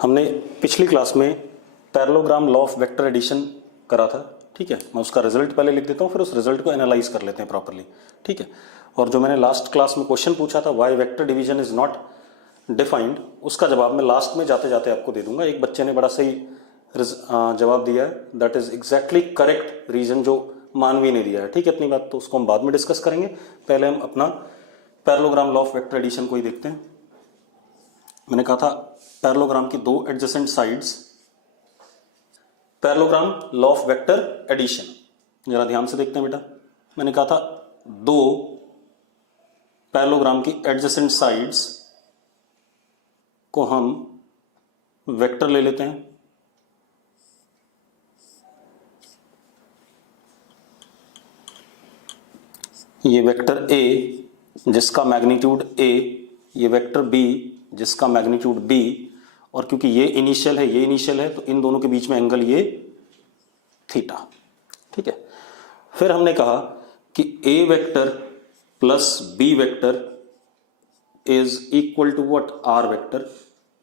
हमने पिछली क्लास में parallelogram law of vector addition करा था, ठीक है। मैं उसका रिजल्ट पहले लिख देता हूँ, फिर उस रिजल्ट को एनालाइज कर लेते हैं प्रॉपरली, ठीक है। और जो मैंने लास्ट क्लास में क्वेश्चन पूछा था why vector division is not defined, उसका जवाब मैं लास्ट में जाते जाते आपको दे दूंगा। एक बच्चे ने बड़ा सही जवाब दिया है, that is exactly correct reason जो मानवी ने दिया है, ठीक है। इतनी बात तो उसको हम बाद में डिस्कस करेंगे, पहले हम अपना parallelogram law of vector addition को ही देखते हैं। मैंने कहा था पैरेललोग्राम की दो adjacent sides, parallelogram law of vector addition. जरा ध्यान से देखते हैं बेटा, मैंने कहा था दो पैरेललोग्राम की एडजेसेंट साइड्स को हम वेक्टर ले लेते हैं। ये वेक्टर ए जिसका मैग्नीट्यूड ए, ये वेक्टर बी जिसका मैग्नीट्यूड बी, और क्योंकि ये इनिशियल है ये इनिशियल है तो इन दोनों के बीच में एंगल ये थीटा, ठीक है। फिर हमने कहा कि A vector plus B vector is equal to what, R vector.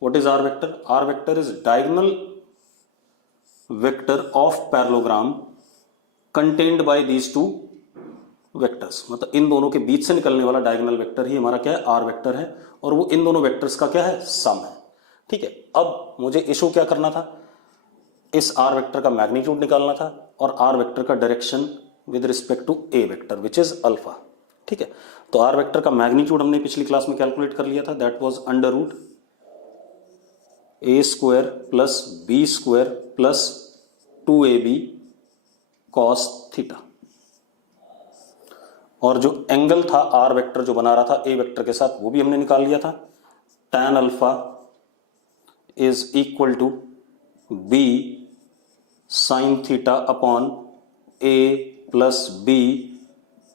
What is R vector? R vector is diagonal vector of parallelogram contained by these two vectors. मतलब इन दोनों के बीच से निकलने वाला डायगोनल वेक्टर ही हमारा क्या है, आर वेक्टर है, और वो इन दोनों वेक्टर्स का क्या है, सम है, ठीक है। अब मुझे इशू क्या करना था, इस आर वेक्टर का मैग्नीट्यूड निकालना था और आर वेक्टर का direction with respect to A vector which is alpha, ठीक है। तो आर वेक्टर का मैग्नीट्यूड हमने पिछली क्लास में कैलकुलेट कर लिया था, that was under root A square plus B square plus 2ab cos theta. और जो एंगल था आर वेक्टर जो बना रहा था ए वेक्टर के साथ, वो भी हमने निकाल लिया था, tan alpha is equal to B sine theta upon A plus B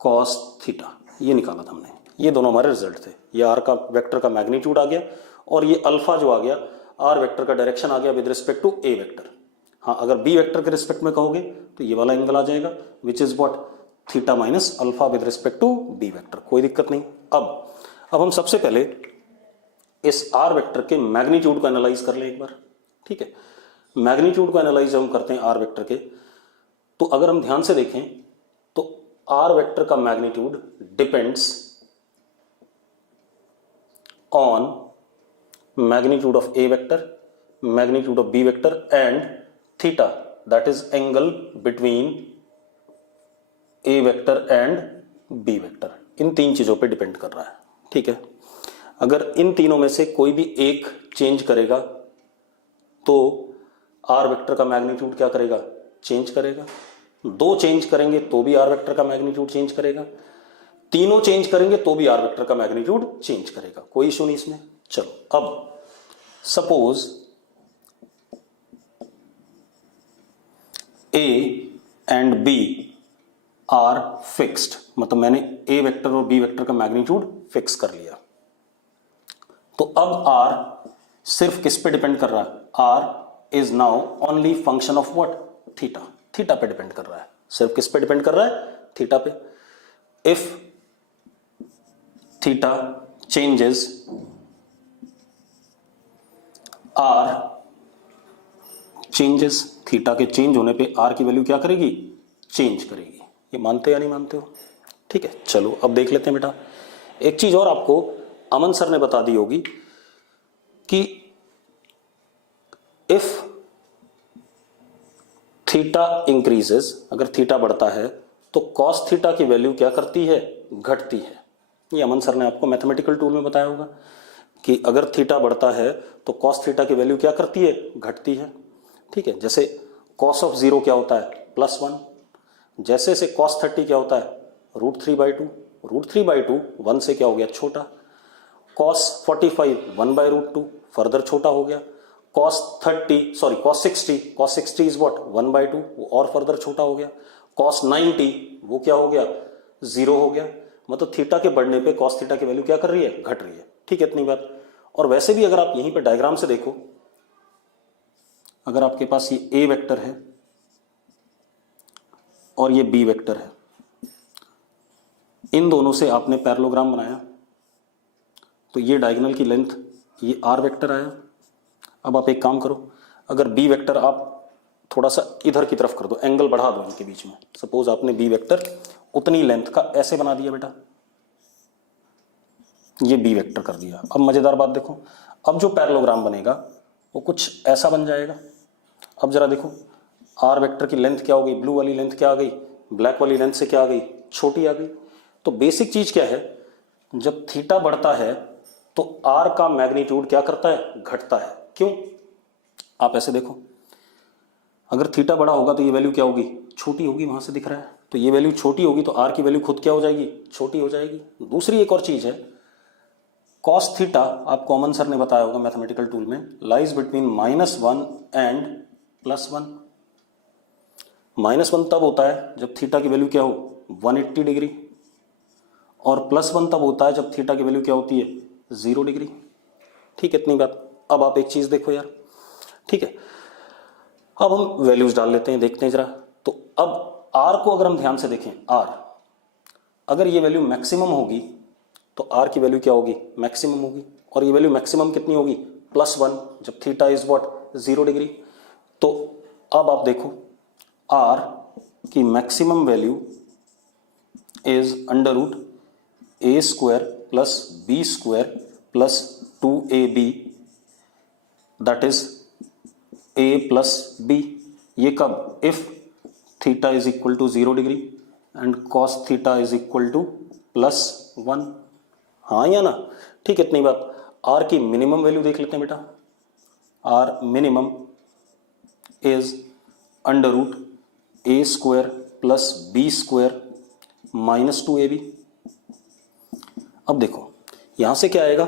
cos theta. ये निकाला था हमने, ये दोनों हमारे रिजल्ट थे। ये आर का वेक्टर का मैग्नीट्यूड आ गया और ये अल्फा जो आ गया, आर वेक्टर का डायरेक्शन आ गया with respect to A vector. हाँ, अगर बी वेक्टर के रिस्पेक्ट में कहोगे तो ये वाला एंगल आ जाएगा which is what, theta minus alpha with respect to B vector. कोई दिक्कत नहीं। अब हम सबसे पहले इस आर वेक्टर के मैग्नीट्यूड को एनालाइज कर लें एक बार, ठीक है। मैग्नीट्यूड को एनालाइज हम करते हैं आर वेक्टर के, तो अगर हम ध्यान से देखें तो आर वेक्टर का magnitude depends on magnitude of A vector, magnitude of B vector and theta, that is angle between A vector and B vector. इन तीन चीजों पे डिपेंड कर रहा है, ठीक है। अगर इन तीनों में से कोई भी एक चेंज करेगा तो आर वेक्टर का मैग्नीट्यूड क्या करेगा, चेंज करेगा। दो चेंज करेंगे तो भी आर वेक्टर का मैग्नीट्यूड चेंज करेगा, तीनों चेंज करेंगे तो भी आर वेक्टर का मैग्नीट्यूड चेंज करेगा। कोई इशू नहीं इसमें। चलो, अब suppose A and B are fixed, मतलब मैंने ए वेक्टर और बी वेक्टर का मैग्नीट्यूड फिक्स कर लिया, तो अब आर सिर्फ किस पे डिपेंड कर रहा है, R is now only function of what, theta. Theta पे डिपेंड कर रहा है, सिर्फ किस पे डिपेंड कर रहा है, थीटा पे। If theta changes, R changes, theta के चेंज होने पे आर की वैल्यू क्या करेगी, चेंज करेगी। ये मानते या नहीं मानते हो? ठीक है, चलो अब देख लेते हैं बेटा। एक चीज और आपको अमन सर ने बता दी होगी कि इफ थीटा इंक्रीजेस, अगर थीटा बढ़ता है तो कॉस थीटा की वैल्यू क्या करती है, घटती है। ये अमन सर ने आपको मैथमेटिकल टूल में बताया होगा कि अगर थीटा बढ़ता है तो कॉस थीटा की वैल्यू क्या करती है, घटती है, ठीक है। जैसे कॉस ऑफ 0 क्या होता है, +1। जैसे से cos 30 क्या होता है, √3/2। √3/2 1 से क्या हो गया, छोटा। cos 45 1/√2, फर्दर छोटा हो गया। cos 60 इज व्हाट, 1/2, वो और फर्दर छोटा हो गया। cos 90 वो क्या हो गया, 0 हो गया। मतलब थीटा के बढ़ने पे cos थीटा की वैल्यू क्या कर रही है, घट रही है, ठीक है। इतनी बात। और वैसे भी अगर आप यहीं पे डायग्राम से देखो, अगर आपके पास ये ए वेक्टर है और ये बी वेक्टर है, इन दोनों से आपने पैरेललोग्राम बनाया, तो ये डायगोनल की लेंथ, ये आर वेक्टर आया, अब आप एक काम करो, अगर बी वेक्टर आप थोड़ा सा इधर की तरफ कर दो, एंगल बढ़ा दो इनके बीच में, सपोज आपने बी वेक्टर उतनी लेंथ का ऐसे बना दिया बेटा, ये बी वेक्टर कर दिया। अब मजेदार बात देखो, अब जो पैरेललोग्राम बनेगा वो कुछ ऐसा बन जाएगा। अब जरा देखो, आर वेक्टर की लेंथ क्या हो गई, ब्लू वाली लेंथ क्या आ गई, ब्लैक वाली लेंथ से क्या आ गई, छोटी आ गई। तो बेसिक चीज क्या है, जब थीटा बढ़ता है तो आर का मैग्नीट्यूड क्या करता है, घटता है। क्यों, आप ऐसे देखो, अगर थीटा बड़ा होगा तो ये वैल्यू क्या होगी, छोटी होगी, वहां से दिख रहा है, तो ये वैल्यू छोटी होगी तो आर की वैल्यू खुद क्या हो जाएगी, छोटी हो जाएगी। दूसरी एक और चीज है, कॉस थीटा, आप कॉमन सर ने बताया होगा मैथमेटिकल टूल में, लाइज बिटवीन -1 एंड +1। -1 तब होता है जब थीटा की वैल्यू क्या हो, 180 डिग्री, और +1 तब होता है जब थीटा की वैल्यू क्या होती है, 0 डिग्री। ठीक है, इतनी बात। अब आप एक चीज देखो यार, ठीक है, अब हम वैल्यूज डाल लेते हैं, देखते हैं जरा। तो अब आर को अगर हम ध्यान से देखें, आर अगर ये वैल्यू मैक्सिमम होगी तो आर की वैल्यू क्या होगी, मैक्सिमम होगी, और ये वैल्यू मैक्सिमम कितनी होगी, +1, जब थीटा इज व्हाट, 0 डिग्री। तो अब आप देखो, आर की maximum value is √a² + b² + 2ab, that is a + b। ये कब, if theta is equal to 0 degree and cos theta is equal to +1। हाँ या ना, ठीक है, इतनी बात। आर की मिनिमम वैल्यू देख लेते हैं बेटा, are minimum is √a² + b² - 2ab। अब देखो यहां से क्या आएगा,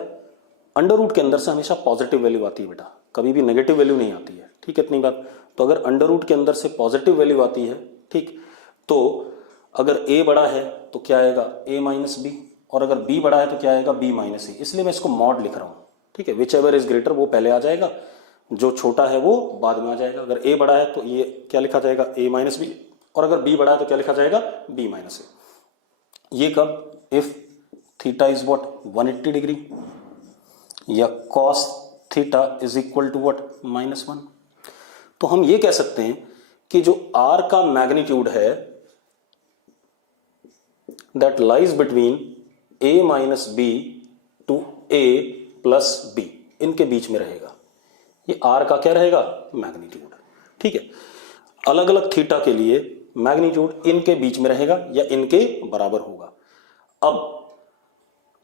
अंडर रूट के अंदर से हमेशा पॉजिटिव वैल्यू आती है बेटा, कभी भी नेगेटिव वैल्यू नहीं आती है। ठीक है, इतनी बात। तो अगर अंडर रूट के अंदर से पॉजिटिव वैल्यू आती है, ठीक, तो अगर a बड़ा है तो क्या आएगा, a - b, और अगर b बड़ा है तो क्या आएगा, b - a। इसलिए मैं इसको मॉड लिख रहा हूं। ठीक है, विच एवर इज ग्रेटर वो पहले आ जाएगा, जो छोटा है वो बाद में आ जाएगा। अगर a बड़ा है तो ये क्या लिखा जाएगा, a - b, और अगर b बड़ा है तो क्या लिखा जाएगा, b - a। ये कब, if theta is what, 180 degree, या cos theta is equal to what, -1। तो हम ये कह सकते हैं कि जो आर का मैग्नीट्यूड है that lies between a - b to a + b, इनके बीच में रहेगा। ये आर का क्या रहेगा, मैग्नीट्यूड। ठीक है, अलग अलग थीटा के लिए मैग्नीट्यूड इनके बीच में रहेगा या इनके बराबर होगा। अब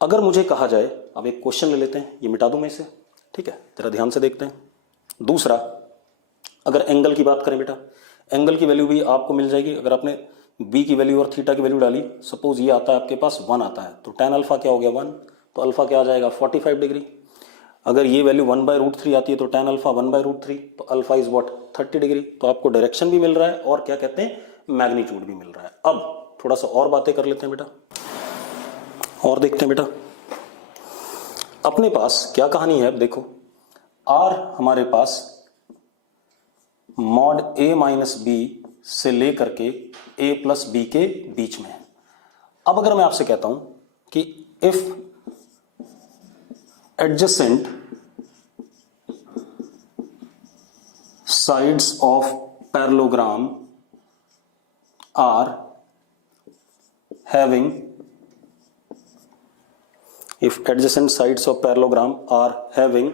अगर मुझे कहा जाए, अब एक क्वेश्चन ले लेते हैं, ये मिटा दूं मैं इसे, ठीक है, जरा ध्यान से देखते हैं। दूसरा, अगर एंगल की बात करें बेटा, एंगल की वैल्यू भी आपको मिल जाएगी। अगर आपने b की वैल्यू और थीटा की वैल्यू डाली, सपोज ये आता है आपके पास 1 आता है, तो tan अल्फा क्या हो गया, 1, तो अल्फा क्या आ जाएगा, 45 डिग्री। अगर ये वैल्यू 1/√3 आती है तो tan अल्फा 1/√3, तो अल्फा इज व्हाट, 30 डिग्री। तो आपको डायरेक्शन भी मिल रहा है और क्या कहते हैं, मैग्नीट्यूड भी मिल रहा है। अब थोड़ा सा और बातें कर लेते हैं बेटा, और देखते हैं बेटा अपने पास क्या कहानी है। अब देखो, आर हमारे पास मॉड a - b से लेकर के a + b के बीच में है। अब अगर मैं आपसे कहता हूं कि if adjacent sides of parallelogram are having, if adjacent sides of parallelogram are having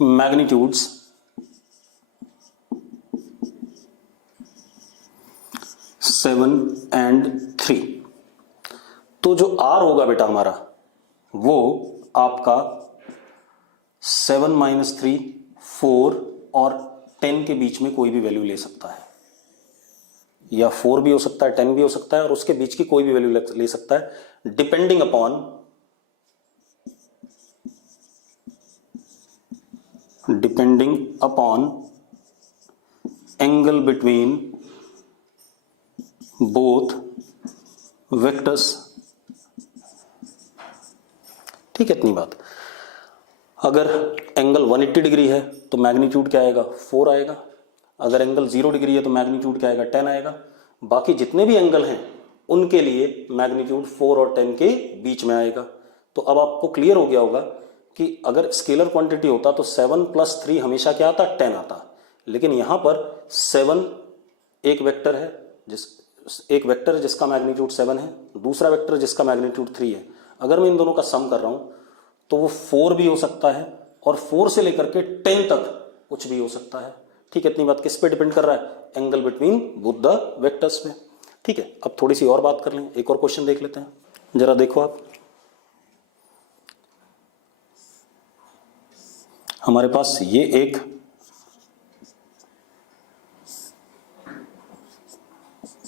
magnitudes 7 and 3, तो जो R होगा बेटा हमारा, वो आपका 7 - 3, 4 और 10 के बीच में कोई भी वैल्यू ले सकता है, या 4 भी हो सकता है, 10 भी हो सकता है, और उसके बीच की कोई भी वैल्यू ले सकता है, depending upon angle between both vectors. ठीक है, इतनी बात। अगर एंगल 180 डिग्री है तो मैग्नीट्यूड क्या आएगा, 4 आएगा। अगर एंगल 0 डिग्री है तो मैग्नीट्यूड क्या आएगा, 10 आएगा। बाकी जितने भी एंगल हैं उनके लिए मैग्नीट्यूड 4 और 10 के बीच में आएगा। तो अब आपको क्लियर हो गया होगा कि अगर स्केलर क्वांटिटी होता तो 7 + 3 हमेशा क्या आता, 10 आता, लेकिन यहां पर 7 एक वेक्टर है जिसका मैग्नीट्यूड 7 है, दूसरा वेक्टर जिसका मैग्नीट्यूड 3 है। अगर मैं इन दोनों का सम कर रहा हूं तो वो 4 भी हो सकता है और 4 से लेकर के 10 तक कुछ भी हो सकता है। ठीक है, इतनी बात किस पे डिपेंड कर रहा है, angle between both the vectors पे। ठीक है, अब थोड़ी सी और बात कर लें, एक और क्वेश्चन देख लेते हैं। जरा देखो आप, हमारे पास ये एक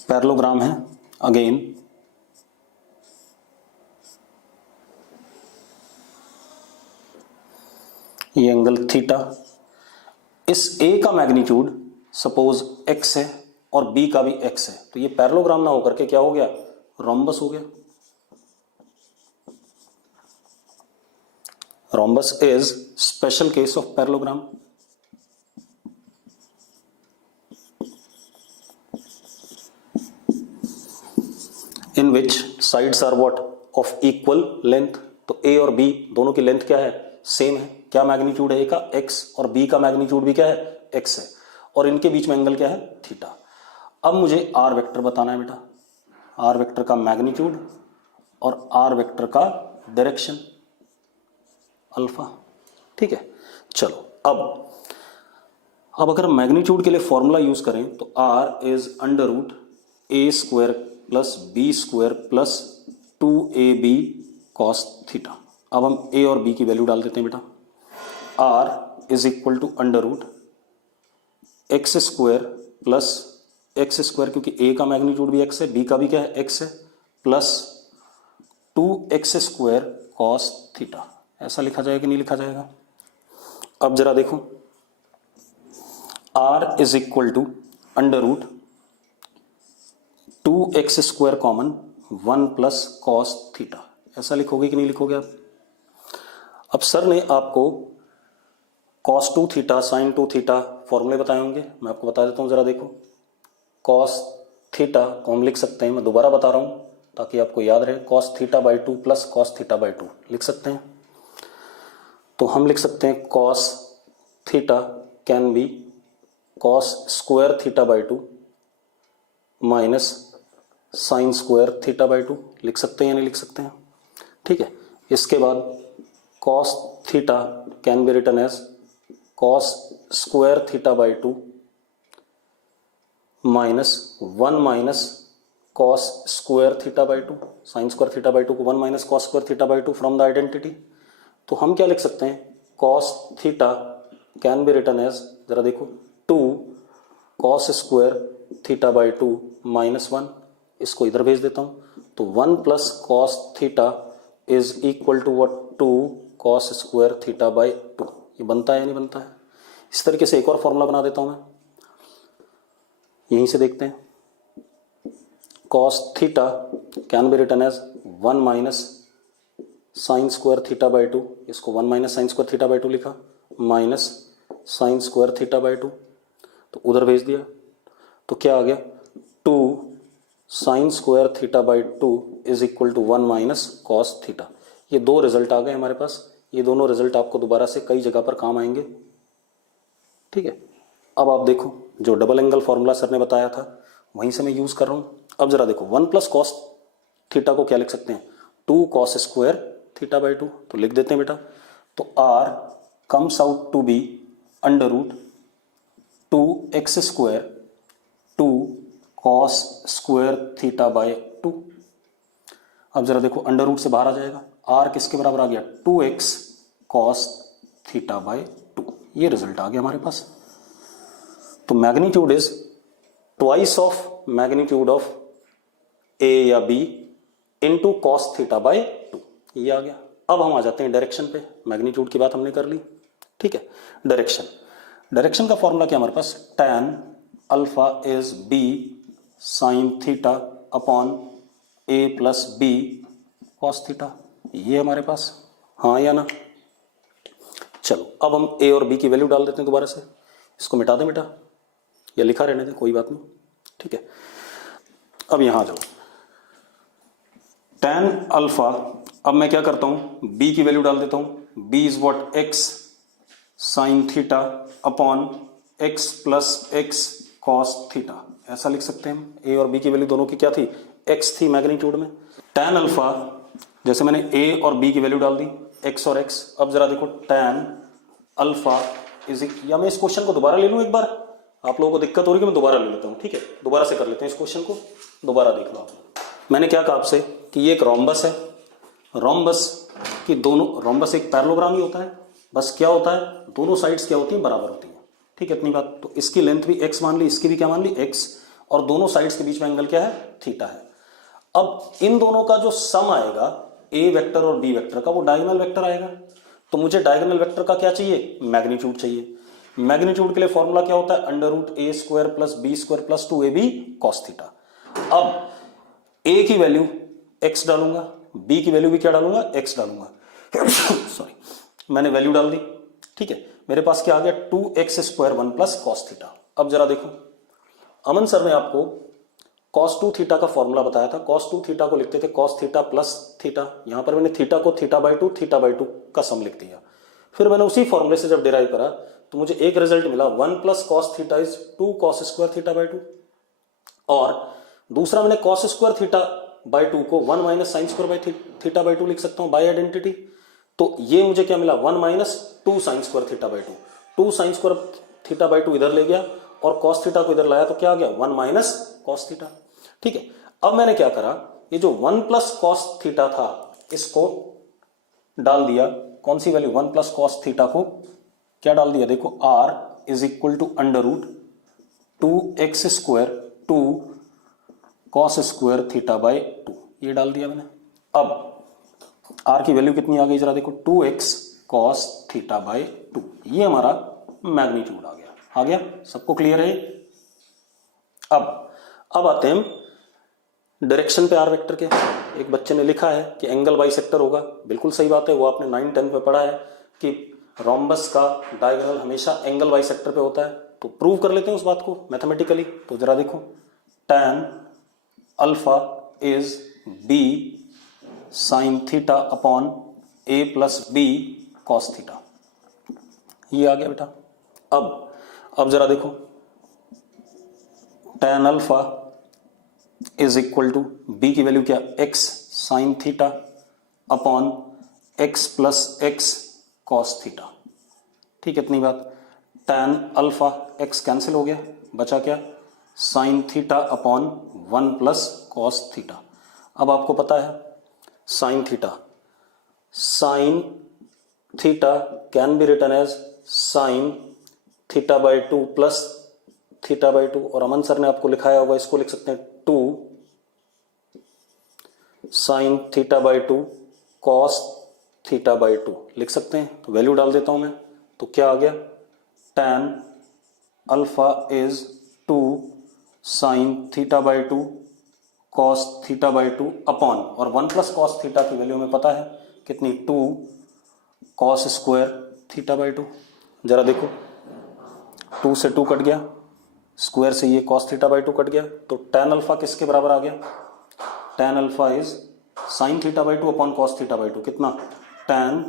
पैरेललोग्राम है, अगेन ये एंगल थीटा, इस ए का मैग्नीट्यूड सपोज एक्स है और बी का भी एक्स है, तो ये पैरेललोग्राम ना होकर के क्या हो गया, रोम्बस हो गया। Rhombus is special case of parallelogram. In which sides are what, of equal length. तो ए और बी दोनों की लेंथ क्या है, सेम है। क्या मैग्नीट्यूड है ए का, एक्स, और बी का मैग्नीट्यूड भी क्या है, एक्स है, और इनके बीच में एंगल क्या है, थीटा। अब मुझे आर वेक्टर बताना है बेटा, आर वेक्टर का मैग्नीट्यूड और आर वेक्टर का डायरेक्शन अल्फा। ठीक है, चलो अब अगर मैग्नीट्यूड के लिए फॉर्मूला यूज करें तो are is √a² + b² + 2ab cos theta. अब हम a और b की वैल्यू डाल देते हैं बेटा। r is equal to √x² + x², क्योंकि a का मैग्नीट्यूड भी x है, b का भी क्या है, x है, प्लस 2x² cos थीटा। ऐसा लिखा जाएगा कि नहीं लिखा जाएगा। अब जरा देखो, r is equal to √2x² common 1 + cos theta. ऐसा लिखोगे कि नहीं लिखोगे आप। अब सर ने आपको cos 2 थीटा, sin 2 थीटा फॉर्मूले बताए होंगे, मैं आपको बता देता हूं। जरा देखो, cos थीटा को हम लिख सकते हैं, मैं दोबारा बता रहा हूं ताकि आपको याद रहे, cos θ/2 + cos θ/2 लिख सकते हैं। तो हम लिख सकते हैं cos theta can be cos² θ/2 minus sin² θ/2, लिख सकते हैं या नहीं लिख सकते हैं। ठीक है, इसके बाद cos theta can be written as cos² θ/2 minus 1 minus cos² θ/2, sin² θ/2 को 1 minus cos² θ/2 from the identity. तो हम क्या लिख सकते हैं, cos theta can be written as, जरा देखो, 2 cos² θ/2 माइनस 1, इसको इधर भेज देता हूं, तो 1 + cos theta is equal to what, 2 cos² θ/2। ये बनता है या नहीं बनता है। इस तरीके से एक और फॉर्मूला बना देता हूं मैं, यहीं से देखते हैं। cos theta can be written as 1 minus sin² θ/2, इसको 1 माइनस sin² θ/2 लिखा, माइनस sin² θ/2, तो उधर भेज दिया, तो क्या आ गया, 2 sin² θ/2 is equal to 1 minus cos theta. ये दो रिजल्ट आ गए हमारे पास। ये दोनों रिजल्ट आपको दोबारा से कई जगह पर काम आएंगे। ठीक है, अब आप देखो, जो डबल एंगल फॉर्मूला सर ने बताया था वहीं से मैं यूज कर रहा हूं। अब जरा देखो, 1 + cos थीटा को क्या लिख सकते हैं, 2 cos² θ/2, तो लिख देते हैं बेटा। तो r comes out to be √2x², 2 cos² θ/2। अब जरा देखो, अंडर रूट से बाहर आ जाएगा, r किसके बराबर आ गया, 2x cos θ/2। ये रिजल्ट आ गया हमारे पास। तो magnitude is twice of magnitude of a या b इंटू cos θ/2, ये आ गया। अब हम आ जाते हैं डायरेक्शन पे। मैग्नीट्यूड की बात हमने कर ली। ठीक है, डायरेक्शन का फॉर्मूला क्या हमारे पास, tan alpha is b sin theta upon a + b cos theta, ये हमारे पास, हाँ या ना। चलो अब हम a और b की वैल्यू डाल देते हैं दोबारा से। इसको मिटा दें बेटा, या लिखा रहने दें, कोई बात नहीं। ठीक है, अब यहां आ जाओ, tan अल्फा, अब मैं क्या करता हूं, b की वैल्यू डाल देता हूं, B is what X sine theta upon X plus X cos theta, ऐसा लिख सकते हैं हम। ए और बी की वैल्यू दोनों की क्या थी, एक्स थी मैग्नीट्यूड में। tan अल्फा, जैसे मैंने ए और बी की वैल्यू डाल दी एक्स और एक्स। अब जरा देखो tan अल्फा इज, या मैं इस क्वेश्चन को दोबारा ले लूं एक बार, आप लोगों को दिक्कत हो रही है मैं दोबारा ले लेता हूं, ठीक है, दोबारा से कर लेते हैं इस क्वेश्चन को, दोबारा देख लो आप। मैंने क्या कहा आपसे कि ये एक रोम्बस है, रोम्बस की दोनों, रोम्बस एक पैरेललोग्राम ही होता है, बस क्या होता है दोनों साइड्स क्या होती हैं, बराबर होती हैं, ठीक है, इतनी बात। तो इसकी लेंथ भी x मान ली, इसकी भी क्या मान ली, x, और दोनों साइड्स के बीच में एंगल क्या है, थीटा है। अब इन दोनों का जो सम आएगा a वेक्टर और b वेक्टर का, वो डायगोनल वेक्टर आएगा। तो मुझे डायगोनल वेक्टर का क्या चाहिए, मैग्नीट्यूड चाहिए। मैग्नीट्यूड के लिए फॉर्मूला क्या होता है, under root A square plus B square plus 2ab cos theta. अब a की वैल्यू x डालूंगा, b की वैल्यू भी क्या डालूंगा, x डालूंगा सॉरी, मैंने वैल्यू डाल दी, ठीक है। मेरे पास क्या आ गया, 2x square 1 plus cos theta. अब जरा देखो, अमन सर ने आपको cos 2 थीटा का फॉर्मूला बताया था। cos 2 थीटा को लिखते थे cos थीटा प्लस थीटा, यहां पर मैंने थीटा को थीटा बाई टू का सम लिख दिया। फिर मैंने उसी फॉर्मूले से जब डिराइव करा तो मुझे एक रिजल्ट मिला, 1 plus cos theta is 2 cos square theta by 2, और दूसरा मैंने कॉस स्क्वायर थीटा बाई 2 को 1 minus sine square by theta by 2 लिख सकता हूं बाई आइडेंटिटी। तो ये मुझे क्या मिला, 1 minus 2 sign square theta by 2, 2 sign square theta by 2 इधर ले गया और कॉस थीटा को इधर लाया तो क्या आ गया, 1 माइनस कॉस थीटा, ठीक है। अब मैंने क्या करा, ये जो 1 प्लस कॉस थीटा था इसको डाल दिया, कौन सी वैल्यू, 1 प्लस कॉस थीटा को क्या डाल दिया, देखो r is equal to under root 2x square 2 cos square theta by 2, ये डाल दिया मैंने। अब r की वैल्यू कितनी आ गई, जरा देखो 2x कॉस थीटा बाई 2, ये हमारा मैग्नीट्यूड आ गया, सबको क्लियर है। अब आते हैं डायरेक्शन पे आर वेक्टर के। एक बच्चे ने लिखा है कि एंगल बाइसेक्टर होगा, बिल्कुल सही बात है, वो आपने 9-10 में पढ़ा है कि रोम्बस का डायगोनल हमेशा एंगल बाइसेक्टर पे होता है। तो प्रूव कर लेते हैं उस बात को मैथमेटिकली। तो जरा देखो, tan alpha is b sine theta upon a plus b cos theta, ये आ गया बेटा। अब जरा देखो, tan alpha is equal to b की वैल्यू क्या, x sine theta upon x plus x cos theta, ठीक है, इतनी बात। tan अल्फा x कैंसिल हो गया, बचा क्या, sine theta upon 1 plus cos theta. अब आपको पता है sine theta can be written as sine theta by 2 plus theta by 2, और अमन सर ने आपको लिखाया होगा, इसको लिख सकते हैं 2 sign theta by 2 cos theta by 2 लिख सकते हैं। तो वैल्यू डाल देता हूं मैं, तो क्या आ गया, tan alpha is 2 sign theta by 2 cos theta by 2 upon, और 1 प्लस कॉस थीटा की वैल्यू हमें पता है कितनी, 2 कॉस स्क्वायर थीटा बाई 2। जरा देखो, 2 से 2 कट गया, स्क्वायर से ये कॉस थीटा बाई 2 कट गया, तो tan अल्फा किसके बराबर आ गया, tan alpha is sine theta by 2 upon cos theta by 2, कितना, tan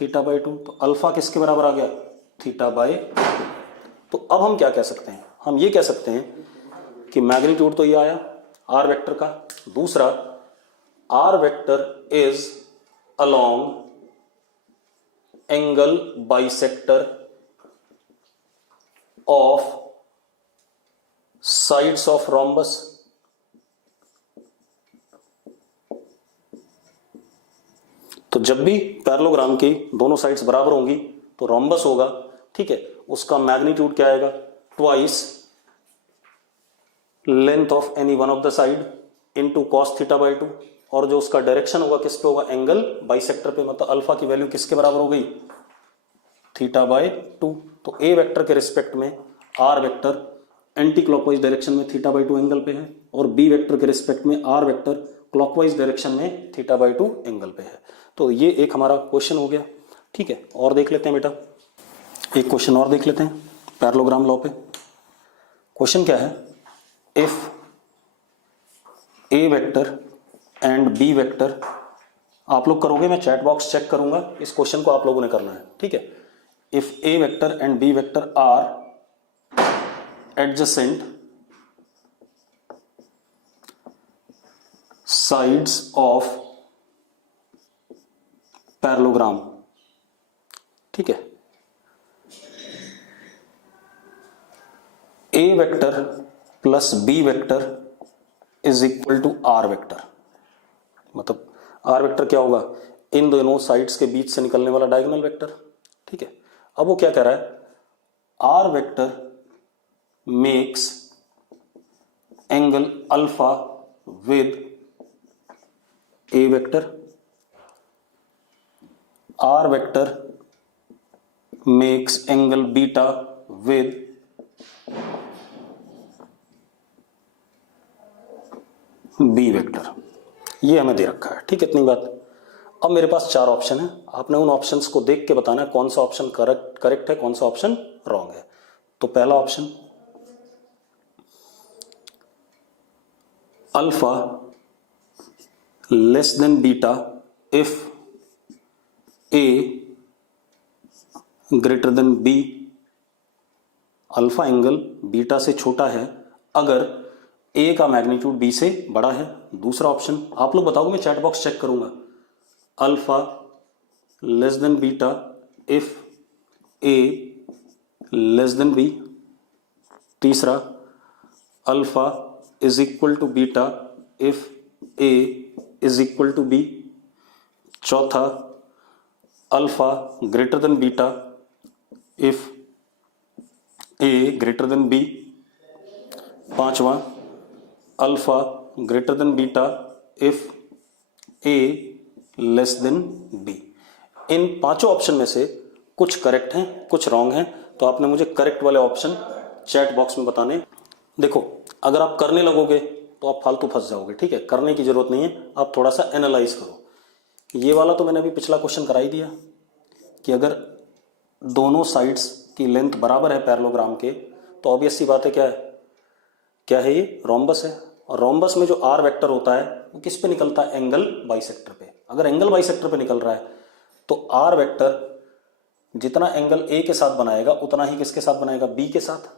थीटा बाई 2। तो अल्फा किसके बराबर आ गया, थीटा बाई 2। तो अब हम क्या कह सकते हैं, हम ये कह सकते हैं कि मैग्नीट्यूड तो ये आया आर वेक्टर का, दूसरा R vector is along angle bisector of sides of rhombus. तो जब भी पैरेललोग्राम की दोनों साइड्स बराबर होंगी तो रोम्बस होगा, ठीक है, उसका मैग्नीट्यूड क्या आएगा, twice length of any one of the side into cos theta by 2, और जो उसका डायरेक्शन होगा किस पे होगा, एंगल बाइसेक्टर पे, मतलब अल्फा की वैल्यू किसके बराबर हो गई, थीटा बाई 2। तो ए वेक्टर के रिस्पेक्ट में R vector anti clockwise direction में थीटा बाई 2 एंगल पे है, और बी वेक्टर के रिस्पेक्ट में आर वेक्टर क्लॉकवाइज डायरेक्शन में थीटा बाई 2 एंगल पे है। तो ये एक हमारा क्वेश्चन हो गया, ठीक है। और देख लेते हैं बेटा, एक क्वेश्चन और देख लेते हैं पैरेललोग्राम लॉ पे। क्वेश्चन क्या है, if A vector and B vector आप लोग करोगे, मैं चैट बॉक्स चेक करूंगा, इस क्वेश्चन को आप लोगों ने करना है, ठीक है। If A vector and B vector are adjacent sides of parallelogram, ठीक है, A vector plus B vector is equal to R vector. मतलब आर वेक्टर क्या होगा, इन दोनों साइड्स के बीच से निकलने वाला डायगोनल वेक्टर, ठीक है। अब वो क्या कह रहा है, R vector makes angle alpha with A vector, R vector makes angle beta with B vector. ये हमें दे रखा है, ठीक है, इतनी बात। अब मेरे पास 4 ऑप्शन है, आपने उन ऑप्शंस को देख के बताना है कौन सा ऑप्शन करेक्ट है, कौन सा ऑप्शन रॉन्ग है। तो पहला option, alpha less than beta if A greater than B, alpha angle beta से छोटा है अगर ए का मैग्नीट्यूड बी से बड़ा है। दूसरा ऑप्शन, आप लोग बताओगे, मैं चैट बॉक्स चेक करूंगा, alpha less than beta if A less than B. तीसरा, alpha is equal to beta if A is equal to B. चौथा, alpha greater than beta if A greater than B. पांचवा, alpha greater than beta if A less than B. इन पांचों option में से कुछ correct हैं, कुछ wrong हैं, तो आपने मुझे करेक्ट वाले ऑप्शन चैट बॉक्स में बताने। देखो, अगर आप करने लगोगे तो आप फालतू फंस जाओगे, ठीक है, करने की जरूरत नहीं है, आप थोड़ा सा एनालाइज करो। ये वाला तो मैंने अभी पिछला क्वेश्चन करा ही दिया कि अगर दोनों साइड्स की लेंथ बराबर है पैरेललोग्राम के, तो ऑब्वियस सी बात है, क्या है ये रोम्बस है। और रोम्बस में जो आर वेक्टर होता है वो किस पे निकलता है, एंगल बाइसेक्टर पे। अगर एंगल बाइसेक्टर पे निकल रहा है तो आर वेक्टर जितना एंगल ए के साथ बनाएगा उतना ही किसके साथ बनाएगा, बी के साथ,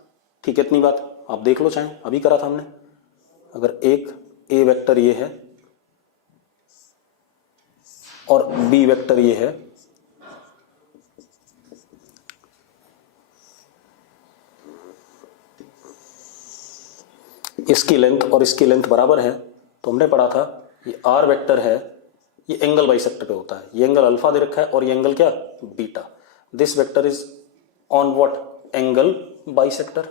ठीक है, इतनी बात आप देख लो, चाहे अभी करा था हमने। अगर एक ए वेक्टर ये है और बी वेक्टर ये है, इसकी लेंथ और इसकी लेंथ बराबर है, तो हमने पढ़ा था ये आर वेक्टर है, ये एंगल बाइसेक्टर पे होता है। ये एंगल अल्फा दे रखा है और ये एंगल क्या, beta. This vector is on what, angle bisector.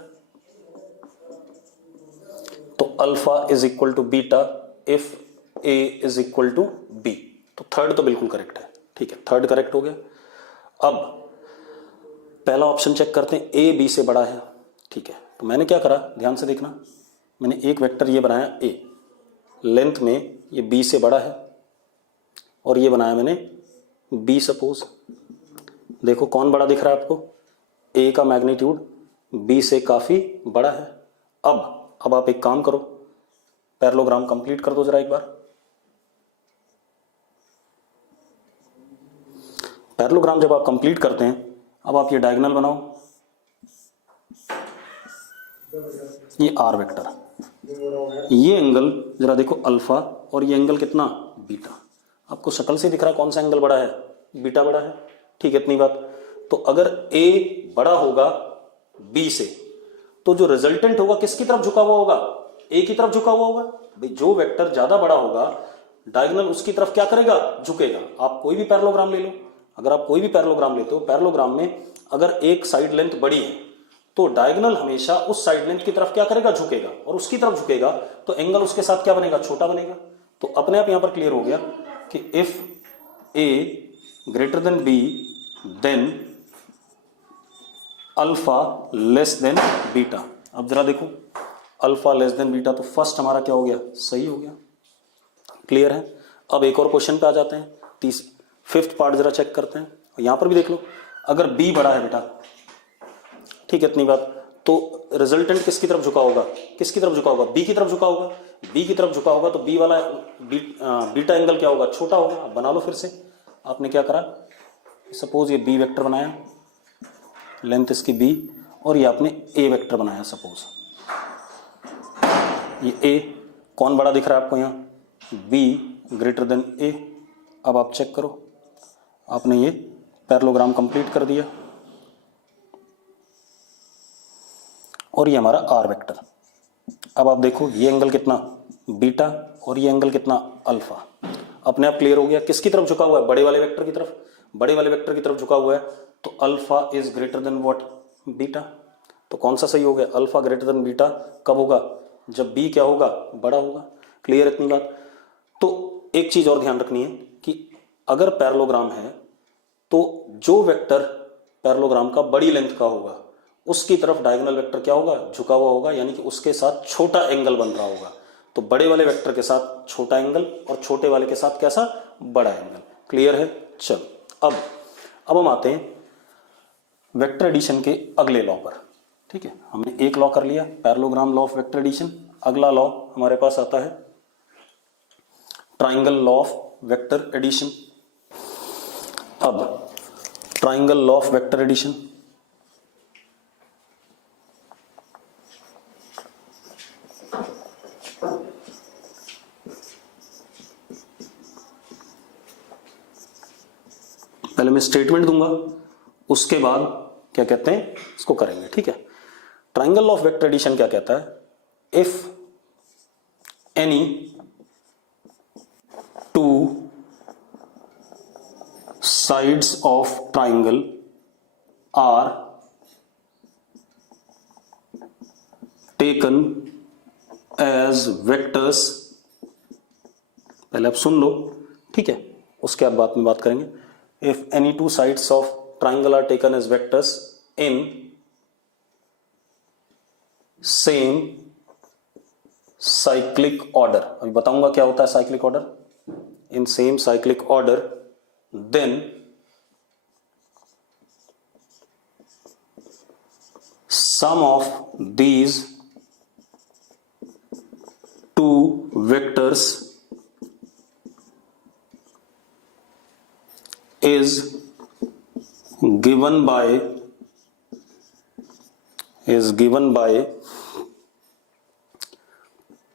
तो alpha is equal to beta if A is equal to B. तो थर्ड तो बिल्कुल करेक्ट है, ठीक है, थर्ड करेक्ट हो गया। अब पहला ऑप्शन चेक करते हैं, ए बी से बड़ा है, ठीक है। तो मैंने क्या करा, ध्यान से देखना, मैंने एक वेक्टर ये बनाया ए, लेंथ में ये बी से बड़ा है, और ये बनाया मैंने बी सपोज। देखो कौन बड़ा दिख रहा है आपको, ए का मैग्नीट्यूड बी से काफी बड़ा है। अब आप एक काम करो, पैरेललोग्राम कंप्लीट कर दो जरा एक बार। पैरेललोग्राम जब आप कंप्लीट करते हैं, अब आप ये डायगोनल बनाओ, ये आर वेक्टर, ये एंगल जरा देखो अल्फा, और ये एंगल कितना, बीटा। आपको शक्ल से दिख रहा है कौन सा एंगल बड़ा है, बीटा बड़ा है, ठीक है, इतनी बात। तो अगर ए बड़ा होगा बी से, तो जो रिजल्टेंट होगा किसकी तरफ झुका हुआ होगा, ए की तरफ झुका हुआ होगा। भाई जो वेक्टर ज्यादा बड़ा होगा डायगोनल उसकी तरफ क्या करेगा, झुकेगा। आप कोई भी पैरेललोग्राम ले लो, अगर आप कोई भी पैरेललोग्राम लेते हो, पैरेललोग्राम में अगर एक साइड लेंथ बड़ी है तो डायगोनल हमेशा उस साइड लेंथ की तरफ क्या करेगा, झुकेगा, और उसकी तरफ झुकेगा तो एंगल उसके साथ क्या बनेगा, छोटा बनेगा। तो अपने आप यहां पर क्लियर हो गया कि if A greater than B then alpha less than beta. अब जरा देखो, अल्फा लेस देन बीटा, तो फर्स्ट हमारा क्या हो गया, सही हो गया, क्लियर है। अब एक और क्वेश्चन पे आ जाते हैं, फिफ्थ पार्ट जरा चेक करते हैं। यहां पर भी देख लो, अगर बी बड़ा है बेटा, ठीक है, इतनी बात, तो रिजल्टेंट किसकी तरफ झुका होगा, किसकी तरफ झुका होगा, बी की तरफ झुका होगा। बी की तरफ झुका होगा तो बी वाला बीटा एंगल क्या होगा, छोटा होगा। अब बना लो फिर से। आपने क्या करा, सपोज ये बी वेक्टर बनाया, लेंथ इसकी बी, और ये आपने ए वेक्टर बनाया सपोज, ये ए कौन बड़ा दिख रहा है आपको यहाँ, बी ग्रेटर देन ए। अब आप चेक करो, आपने ये पैरेललोग्राम कंप्लीट कर दिया, और ये हमारा आर वेक्टर। अब आप देखो ये एंगल कितना बीटा और ये एंगल कितना अल्फा, अपने आप क्लियर हो गया। किसकी तरफ झुका हुआ है, बड़े वाले वेक्टर की तरफ। बड़े वाले वेक्टर की तरफ झुका हुआ है तो alpha is greater than what, beta. तो कौन सा सही हो गया, अल्फा ग्रेटर देन बीटा कब होगा, जब बी क्या होगा, बड़ा होगा। क्लियर इतनी बात। तो एक चीज और ध्यान रखनी है कि अगर पैरेललोग्राम है तो जो वेक्टर पैरेललोग्राम का बड़ी लेंथ का होगा उसकी तरफ डायगोनल वेक्टर क्या होगा, झुका हुआ होगा, यानी कि उसके साथ छोटा एंगल बन रहा होगा। तो बड़े वाले वेक्टर के साथ छोटा एंगल और छोटे वाले के साथ कैसा, बड़ा एंगल। क्लियर है। चल अब हम आते हैं वेक्टर एडिशन के अगले लॉ पर। ठीक है, हमने एक लॉ कर लिया, parallelogram law of vector addition. अगला लॉ हमारे पास आता है triangle law of vector addition. अब triangle law of vector addition, पहले मैं स्टेटमेंट दूंगा, उसके बाद क्या कहते हैं इसको करेंगे। ठीक है, triangle law of vector addition क्या कहता है, if any two sides of triangle are taken as vectors, पहले आप सुन लो, ठीक है, उसके बाद बाद में बात करेंगे। if any two sides of triangle are taken as vectors in same cyclic order, अभी बताऊंगा क्या होता है cyclic order, in same cyclic order, then sum of these two vectors is given by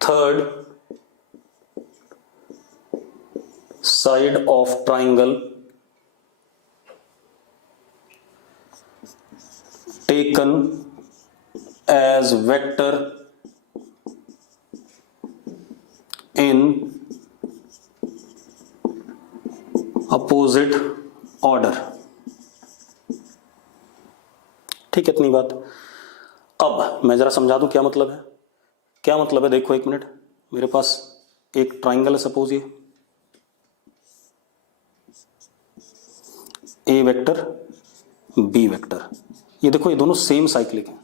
third side of triangle taken as vector in opposite order। ठीक है, इतनी बात। अब मैं जरा समझा दूं क्या मतलब है। क्या मतलब है, देखो एक मिनट, मेरे पास एक ट्राइंगल है सपोज, ये ए वेक्टर बी वेक्टर, ये देखो ये दोनों सेम साइक्लिक हैं,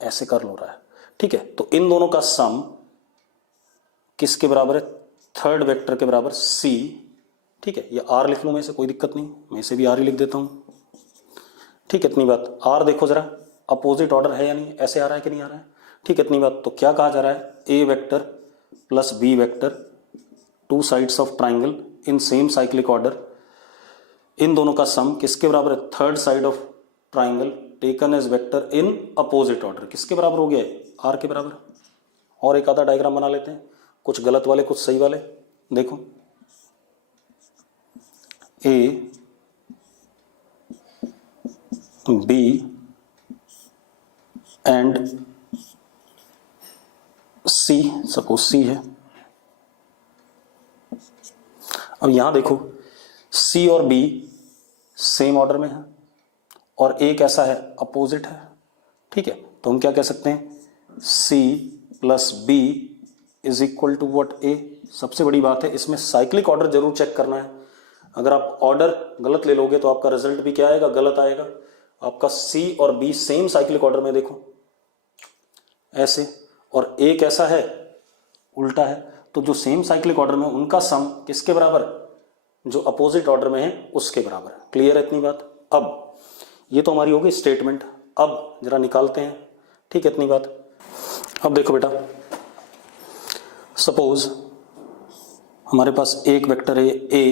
ऐसे कर लो रहा है। ठीक है, तो इन दोनों का सम किसके बराबर है, थर्ड वेक्टर के बराबर सी। ठीक है, ये आर लिख लूं मैं, इसे कोई दिक्कत नहीं, मैं इसे भी आर ही लिख देता हूं। ठीक है, इतनी बात। आर देखो जरा अपोजिट ऑर्डर है या नहीं, ऐसे आ रहा है कि नहीं आ रहा है। ठीक है, इतनी बात। तो क्या कहा जा रहा है, A vector plus B vector, two sides of triangle in same cyclic order, इन दोनों का सम किसके बराबर है, third side of triangle taken as vector in opposite order, किसके बराबर हो गया है, आर के बराबर। और एक आधा डायग्राम बना लेते हैं, कुछ गलत वाले कुछ सही वाले। देखो A B and C, suppose C है। अब यहां देखो सी और बी सेम ऑर्डर में है और ए कैसा है, अपोजिट है। ठीक है, तो हम क्या कह सकते हैं, C plus B is equal to what, A. सबसे बड़ी बात है इसमें साइक्लिक ऑर्डर जरूर चेक करना है। अगर आप ऑर्डर गलत ले लोगे तो आपका रिजल्ट भी क्या आएगा, गलत आएगा। आपका सी और बी सेम साइक्लिक ऑर्डर में, देखो ऐसे, और ए कैसा है, उल्टा है। तो जो सेम साइक्लिक ऑर्डर में उनका सम किसके बराबर, जो अपोजिट ऑर्डर में है उसके बराबर। क्लियर है इतनी बात। अब ये तो हमारी होगी स्टेटमेंट, अब जरा निकालते हैं। ठीक है, इतनी बात। अब देखो बेटा, सपोज हमारे पास एक वेक्टर है ए,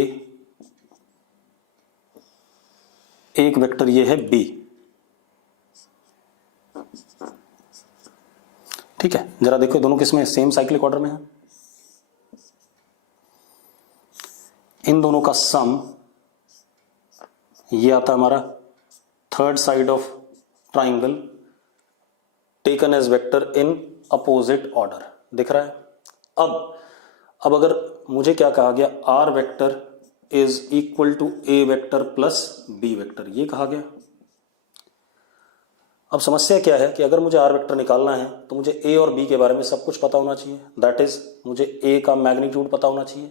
एक वेक्टर ये है बी। ठीक है, जरा देखो दोनों किसमें सेम साइक्लिक ऑर्डर में है। इन दोनों का सम ये आता है हमारा third side of triangle taken as vector in opposite order, दिख रहा है। अब अगर मुझे क्या कहा गया, R vector is equal to A vector plus B vector, ये कहा गया। अब समस्या क्या है कि अगर मुझे आर वेक्टर निकालना है तो मुझे ए और बी के बारे में सब कुछ पता होना चाहिए। दैट इज मुझे ए का मैग्नीट्यूड पता होना चाहिए,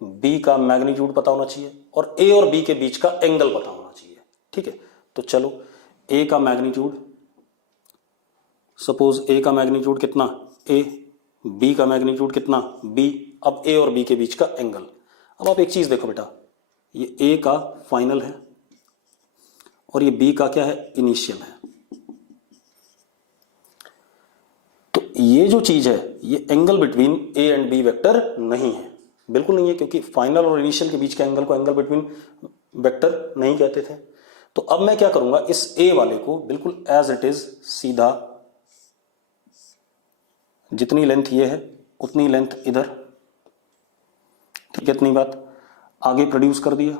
बी का मैग्नीट्यूड पता होना चाहिए और ए और बी के बीच का एंगल पता होना चाहिए। ठीक है, तो चलो ए का मैग्नीट्यूड, सपोज ए का मैग्नीट्यूड कितना ए, बी का मैग्नीट्यूड कितना बी। अब ए और बी के बीच का एंगल। अब आप एक चीज देखो बेटा, ये ए का फाइनल है और ये बी का क्या है, इनिशियल है। तो ये जो चीज है ये angle between A and B vector नहीं है, बिल्कुल नहीं है, क्योंकि फाइनल और इनिशियल के बीच के एंगल को एंगल बिटवीन वेक्टर नहीं कहते थे। तो अब मैं क्या करूंगा, इस ए वाले को बिल्कुल एज इट इज सीधा, जितनी लेंथ ये है उतनी लेंथ इधर, ठीक है, इतनी बात आगे प्रोड्यूस कर दिया।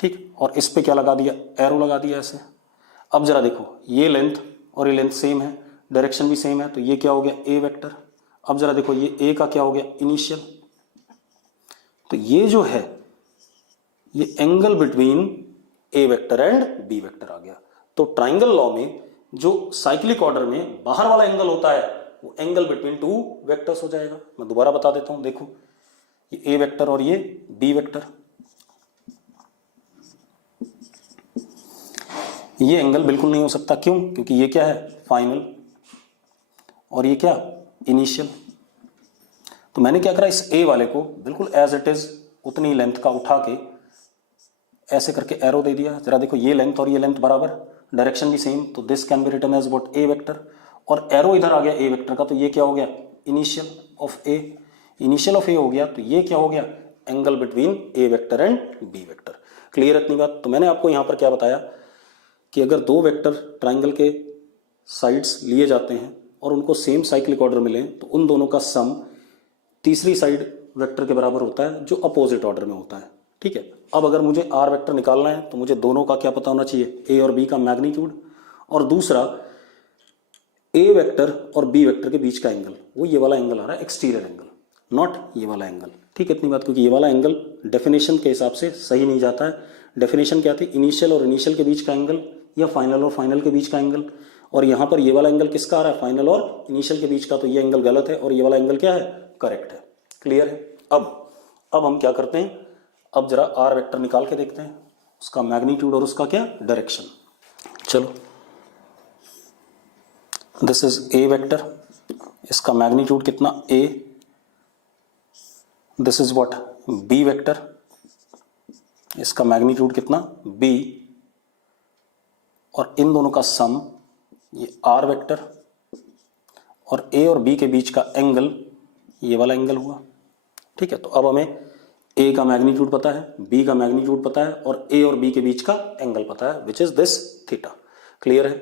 ठीक, और इस पे क्या लगा दिया, एरो लगा दिया ऐसे। अब जरा देखो ये लेंथ और ये लेंथ सेम है, डायरेक्शन भी सेम है, तो ये क्या हो गया, ए वेक्टर। अब जरा देखो ये ए का क्या हो गया, इनिशियल। तो ये जो है ये angle between A vector and B vector आ गया। तो ट्राइंगल लॉ में जो साइक्लिक ऑर्डर में बाहर वाला एंगल होता है वो एंगल बिटवीन टू वेक्टर्स हो जाएगा। मैं दोबारा बता देता हूं, देखो ये ए वेक्टर और ये बी वेक्टर, ये एंगल बिल्कुल नहीं हो सकता। क्यों? क्योंकि ये क्या है, फाइनल, और ये क्या, इनिशियल। तो मैंने क्या करा, इस ए वाले को बिल्कुल एज इट इज उतनी लेंथ का उठा के ऐसे करके एरो दे दिया। जरा देखो ये लेंथ और ये लेंथ बराबर, डायरेक्शन भी सेम, तो this can be written as what, A vector. और एरो इधर आ गया ए वेक्टर का, तो ये क्या हो गया, initial of A. Initial of A हो गया तो ये क्या हो गया, angle between A vector and B vector. Clear इतनी बात? तो मैंने आपको यहां पर क्या बताया कि अगर दो वेक्टर ट्राइंगल के साइड्स लिए जाते हैं और उनको सेम साइक्लिक ऑर्डर मिले तो उन दोनों का सम तीसरी साइड वेक्टर के बराबर होता है जो अपोजिट ऑर्डर में होता है। ठीक है, अब अगर मुझे आर वेक्टर निकालना है तो मुझे दोनों का क्या पता होना चाहिए, ए और बी का मैग्नीट्यूड, और दूसरा ए वेक्टर और बी वेक्टर के बीच का एंगल, वो ये वाला एंगल आ रहा है, एक्सटीरियर एंगल, नॉट ये वाला एंगल। ठीक है, इतनी बात, क्योंकि ये वाला एंगल डेफिनेशन के हिसाब से सही नहीं जाता है। डेफिनेशन क्या थी, इनिशियल और इनिशियल के बीच का एंगल या फाइनल और फाइनल के बीच का एंगल, और यहां पर ये वाला एंगल किसका आ रहा है, फाइनल और इनिशियल के बीच का, तो ये एंगल गलत है और ये वाला एंगल क्या है, करेक्ट है। क्लियर है? अब हम क्या करते हैं, अब जरा आर वेक्टर निकाल के देखते हैं, उसका मैग्नीट्यूड और उसका क्या, डायरेक्शन। चलो, दिस इज ए वेक्टर, इसका मैग्नीट्यूड कितना, A. This is what, B vector, इसका मैग्नीट्यूड कितना, बी। और इन दोनों का सम ये आर वेक्टर, और ए और बी के बीच का एंगल ये वाला एंगल हुआ। ठीक है, तो अब हमें ए का मैग्नीट्यूड पता है, बी का मैग्नीट्यूड पता है, और ए और बी के बीच का एंगल पता है, which is this theta. Clear है?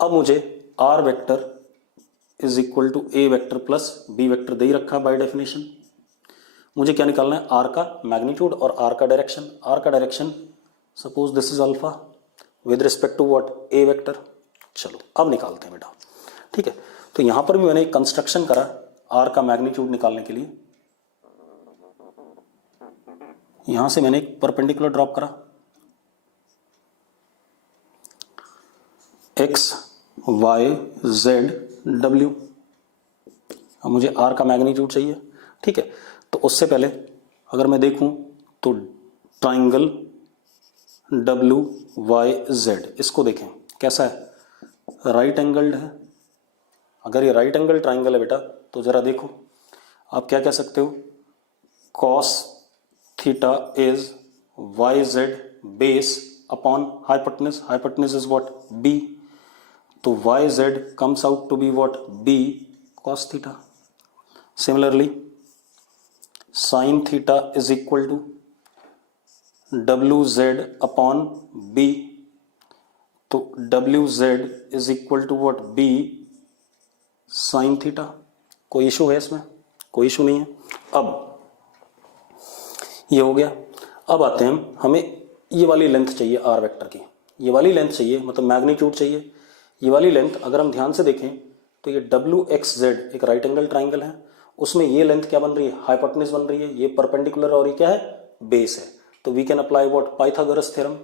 अब मुझे R vector is equal to A vector plus B vector दे ही रखा बाय डेफिनेशन। मुझे क्या निकालना है, आर का मैग्नीट्यूड और आर का डायरेक्शन। आर का direction suppose this is alpha with respect to what, A vector. चलो अब निकालते हैं बेटा। ठीक है, तो यहां पर भी मैंने एक कंस्ट्रक्शन करा आर का मैग्नीट्यूड निकालने के लिए। यहां से मैंने एक परपेंडिकुलर ड्रॉप करा, एक्स वाई जेड डब्ल्यू। अब मुझे आर का मैग्नीट्यूड चाहिए। ठीक है, तो उससे पहले अगर मैं देखूं तो ट्राइंगल डब्ल्यू वाई जेड, इसको देखें कैसा है, राइट एंगल्ड है। अगर ये राइट एंगल ट्राइंगल है बेटा तो जरा देखो, आप क्या कह सकते हो, cos theta is Y Z base upon hypotenuse. Hypotenuse is what, B, तो Y Z comes out to be what, B cos theta. Similarly sine theta is equal to W Z upon B. तो W Z is equal to what, B sine theta. कोई issue है इसमें? कोई issue नहीं है। अब ये हो गया। अब आते हैं हमें ये वाली लेंथ चाहिए आर वेक्टर की, ये वाली लेंथ चाहिए, मतलब मैग्नीट्यूड चाहिए। ये वाली लेंथ अगर हम ध्यान से देखें तो ये डब्ल्यू एक्स जेड एक राइट एंगल ट्राइंगल है, उसमें ये लेंथ क्या बन रही है, हाइपोटेन्यूज बन रही है, ये परपेंडिकुलर और ये क्या है, बेस है। तो we can apply what, Pythagoras theorem.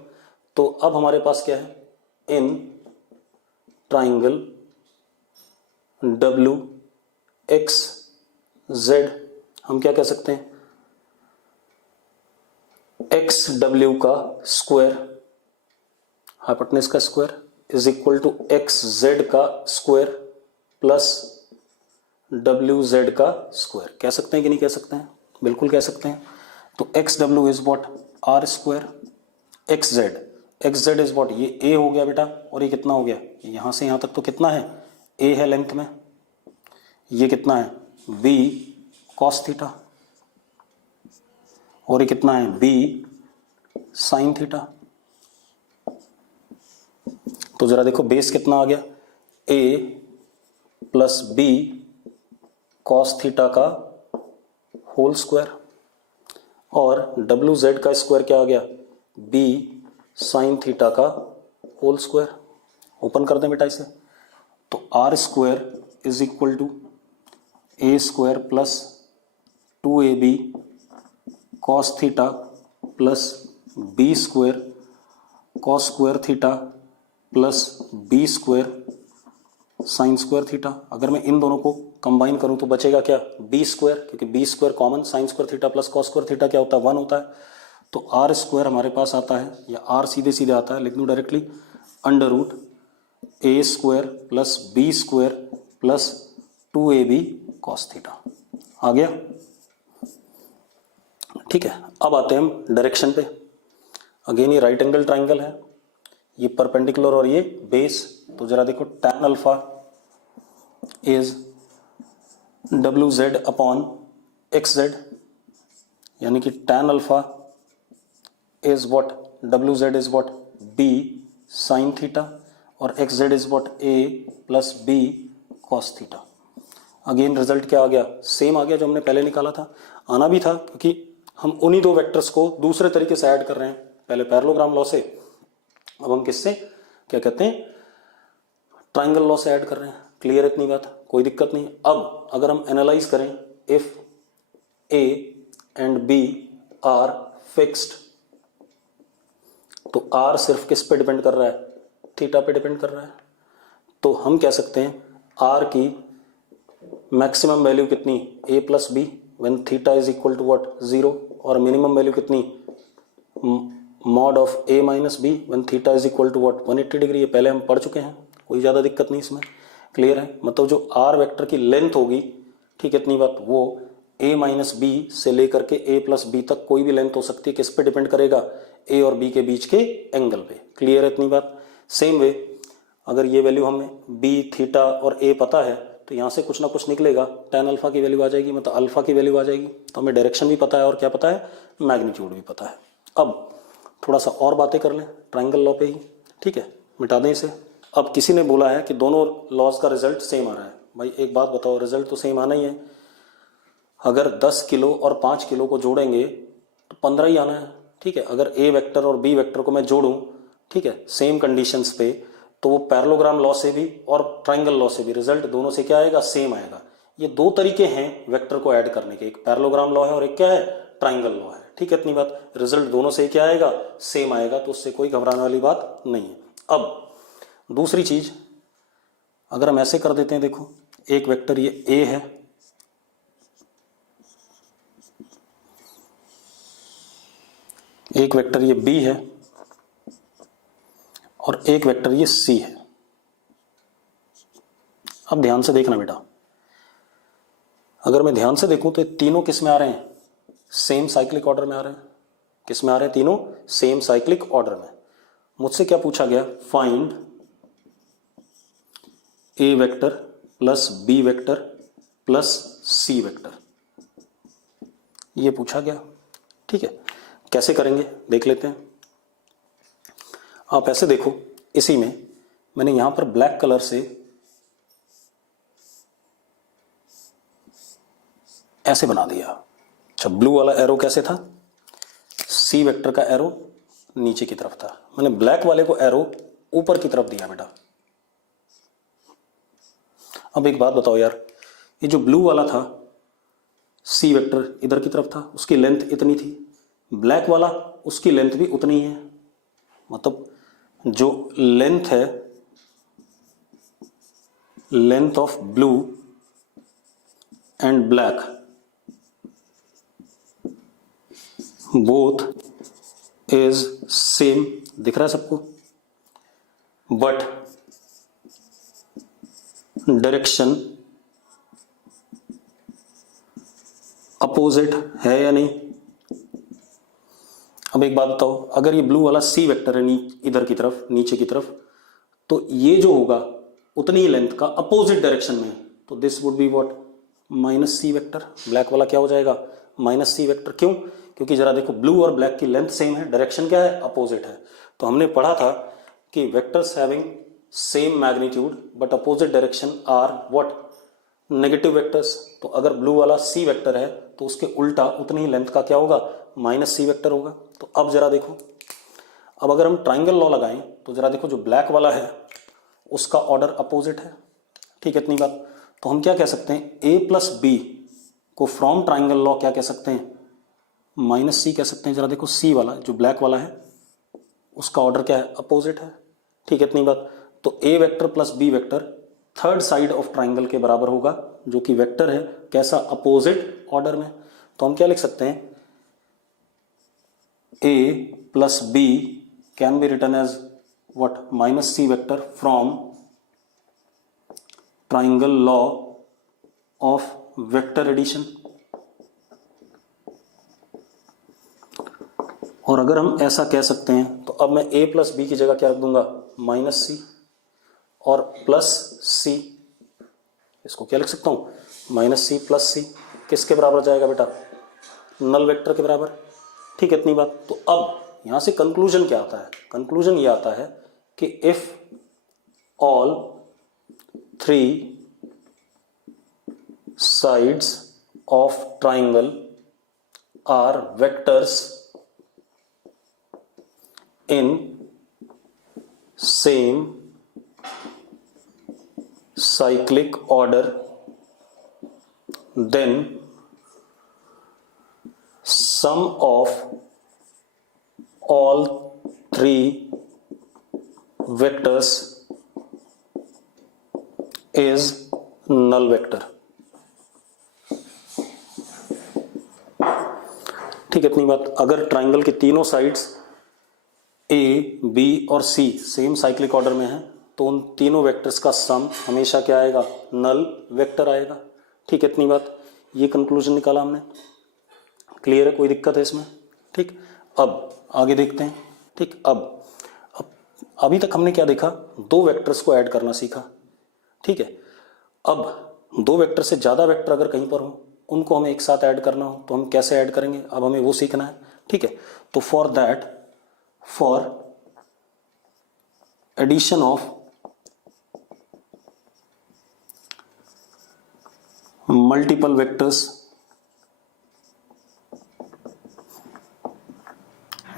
तो अब हमारे पास क्या है, in triangle W X Z हम क्या कह सकते हैं, एक्स डब्ल्यू का स्क्वायर, हाइपोटेन्यूज का square is equal to X Z का स्क्वायर प्लस डब्ल्यू जेड का स्क्वायर। कह सकते हैं कि नहीं कह सकते हैं? बिल्कुल कह सकते हैं। तो X W is what, R square, X Z is what, ये ए हो गया बेटा, और ये कितना हो गया, यहां से यहां तक तो कितना है, ए है लेंथ में, ये कितना है, बी कॉस थीटा, और ये कितना है, बी साइन थीटा। तो जरा देखो बेस कितना आ गया, A plus B cos theta का होल स्क्वायर, और डब्ल्यू जेड का स्क्वायर क्या आ गया, बी साइन थीटा का होल स्क्वायर। ओपन कर दें बेटा इसे। तो R square is equal to A square plus 2ab cos theta plus B square cos square theta plus B square sine square theta. अगर मैं इन दोनों को कंबाइन करूं तो बचेगा क्या, बी स्क्वायर, क्योंकि B square common, sine square theta plus cos square theta क्या होता है, 1 होता है। तो आर स्क्वायर हमारे पास आता है, या आर सीधे सीधे आता है, लिख दूं directly, under root A square plus B square plus 2ab cos theta. आ गया? ठीक है। अब आते हैं हम डायरेक्शन पे। अगेन ये राइट एंगल ट्राइंगल है, ये परपेंडिकुलर और ये बेस। तो जरा देखो, tan alpha is W Z upon X Z, यानी कि tan alpha is what, W Z is what, B sine theta, और X Z is what, A plus B cos theta. Again result क्या आ गया, same आ गया जो हमने पहले निकाला था। आना भी था क्योंकि हम उन्हीं दो वेक्टर्स को दूसरे तरीके से ऐड कर रहे हैं, पहले पैरेललोग्राम लॉ से, अब हम किससे, क्या कहते हैं, ट्राइंगल लॉ से ऐड कर रहे हैं। क्लियर इतनी बात, कोई दिक्कत नहीं। अब अगर हम एनालाइज करें, if A and B are fixed, तो आर सिर्फ किस पे डिपेंड कर रहा है, थीटा पे डिपेंड कर रहा है। तो हम कह सकते हैं आर की मैक्सिमम वैल्यू कितनी, A plus B when theta is equal to what, 0, और मिनिमम वैल्यू कितनी, mod of A minus B when theta is equal to what, 180 degree. ये पहले हम पढ़ चुके हैं, कोई ज़्यादा दिक्कत नहीं इसमें। क्लियर है? मतलब जो आर वेक्टर की लेंथ होगी, ठीक है, इतनी बात, वो ए माइनस बी से लेकर के ए प्लस बी तक कोई भी लेंथ हो सकती है, किस पे डिपेंड करेगा, ए और बी के बीच के एंगल पे। क्लियर है इतनी बात? सेम वे अगर ये वैल्यू हमें बी थीटा और ए पता है, तो यहाँ से कुछ ना कुछ निकलेगा, tan अल्फा की वैल्यू आ जाएगी, मतलब अल्फा की वैल्यू आ जाएगी। तो हमें डायरेक्शन भी पता है और क्या पता है, मैग्नीट्यूड भी पता है। अब थोड़ा सा और बातें कर लें ट्राइंगल लॉ पे ही, ठीक है, मिटा दें इसे। अब किसी ने बोला है कि दोनों लॉज का रिजल्ट सेम आ रहा है। भाई एक बात बताओ, रिजल्ट तो सेम आना ही है। अगर 10 किलो और 5 किलो को जोड़ेंगे तो 15 ही आना है, ठीक है। अगर ए वेक्टर और बी वेक्टर को मैं जोड़ूं, ठीक है, सेम कंडीशंस पे, तो वो पैरेललोग्राम लॉ से भी और ट्राइंगल लॉ से भी रिजल्ट दोनों से क्या आएगा, सेम आएगा। ये दो तरीके हैं वेक्टर को ऐड करने के, एक पैरेललोग्राम लॉ है और एक क्या है, ट्राइंगल लॉ है। ठीक है इतनी बात, रिजल्ट दोनों से क्या आएगा, सेम आएगा, तो उससे कोई घबराने वाली बात नहीं है। अब दूसरी चीज, अगर हम ऐसे कर देते हैं, देखो एक वेक्टर ये ए है, एक वेक्टर ये बी है, और एक वेक्टर ये सी है। अब ध्यान से देखना बेटा, अगर मैं ध्यान से देखूं तो ये तीनों किस में आ रहे हैं, सेम साइक्लिक ऑर्डर में आ रहे हैं। किस में आ रहे हैं, तीनों सेम साइक्लिक ऑर्डर में। मुझसे क्या पूछा गया, find A vector plus B vector plus C vector. ये पूछा गया। ठीक है, कैसे करेंगे देख लेते हैं। आप ऐसे देखो, इसी में मैंने यहां पर ब्लैक कलर से ऐसे बना दिया। अच्छा, ब्लू वाला एरो कैसे था, सी वेक्टर का एरो नीचे की तरफ था, मैंने ब्लैक वाले को एरो ऊपर की तरफ दिया बेटा। अब एक बात बताओ यार, ये जो ब्लू वाला था सी वेक्टर इधर की तरफ था, उसकी लेंथ इतनी थी, ब्लैक वाला उसकी लेंथ भी उतनी है, मतलब जो लेंथ है, length of blue and black both is same, दिख रहा है सबको, बट डायरेक्शन अपोजिट है या नहीं। अब एक बात बताओ, अगर ये ब्लू वाला सी वेक्टर है इधर की तरफ, नीचे की तरफ, तो ये जो होगा उतनी ही लेंथ का अपोजिट डायरेक्शन में, तो this would be what, minus C vector. Black वाला क्या हो जाएगा, माइनस सी वेक्टर। क्यों, क्योंकि जरा देखो ब्लू और ब्लैक की लेंथ सेम है, डायरेक्शन क्या है, अपोजिट है। तो हमने पढ़ा था कि vectors having same magnitude but opposite direction are what, negative vectors. तो अगर ब्लू वाला सी वेक्टर है तो उसके उल्टा उतनी ही लेंथ का क्या होगा, माइनस सी वेक्टर होगा। तो अब जरा देखो, अब अगर हम ट्राइंगल लॉ लगाएं तो जरा देखो, जो ब्लैक वाला है उसका ऑर्डर अपोजिट है। ठीक है, इतनी बात। तो हम क्या कह सकते हैं, ए प्लस बी को फ्रॉम ट्राइंगल लॉ क्या कह सकते हैं, माइनस सी कह सकते हैं। जरा देखो, सी वाला जो ब्लैक वाला है उसका ऑर्डर क्या है, अपोजिट है। ठीक है, इतनी बात। तो A vector plus B vector third side of triangle के बराबर होगा, जो कि वेक्टर है कैसा, अपोजिट ऑर्डर में। तो हम क्या लिख सकते हैं, A plus B can be written as what, minus C vector from triangle law of vector addition. और अगर हम ऐसा कह सकते हैं तो अब मैं a प्लस बी की जगह क्या रख दूंगा, माइनस सी, और प्लस सी, इसको क्या लिख सकता हूं, माइनस सी प्लस सी, किसके बराबर जाएगा बेटा, नल वेक्टर के बराबर। ठीक है, इतनी बात। तो अब यहां से कंक्लूजन क्या आता है, कंक्लूजन ये आता है कि if all three sides of triangle are vectors in same cyclic order, then sum of all three vectors is null vector। ठीक है, इतनी बात। अगर ट्राइंगल के तीनों साइड्स ए, बी और सी सेम साइक्लिक ऑर्डर में है तो उन तीनों वेक्टर्स का सम हमेशा क्या आएगा, नल वेक्टर आएगा। ठीक है, इतनी बात। ये कंक्लूजन निकाला हमने, क्लियर है, कोई दिक्कत है इसमें। ठीक, अब आगे देखते हैं। ठीक, अब अभी तक हमने क्या देखा, दो वेक्टर्स को ऐड करना सीखा। ठीक है, अब दो वेक्टर से ज़्यादा वेक्टर अगर कहीं पर हो, उनको हमें एक साथ ऐड करना हो तो हम कैसे ऐड करेंगे, अब हमें वो सीखना है। ठीक है, तो for that, for addition of multiple vectors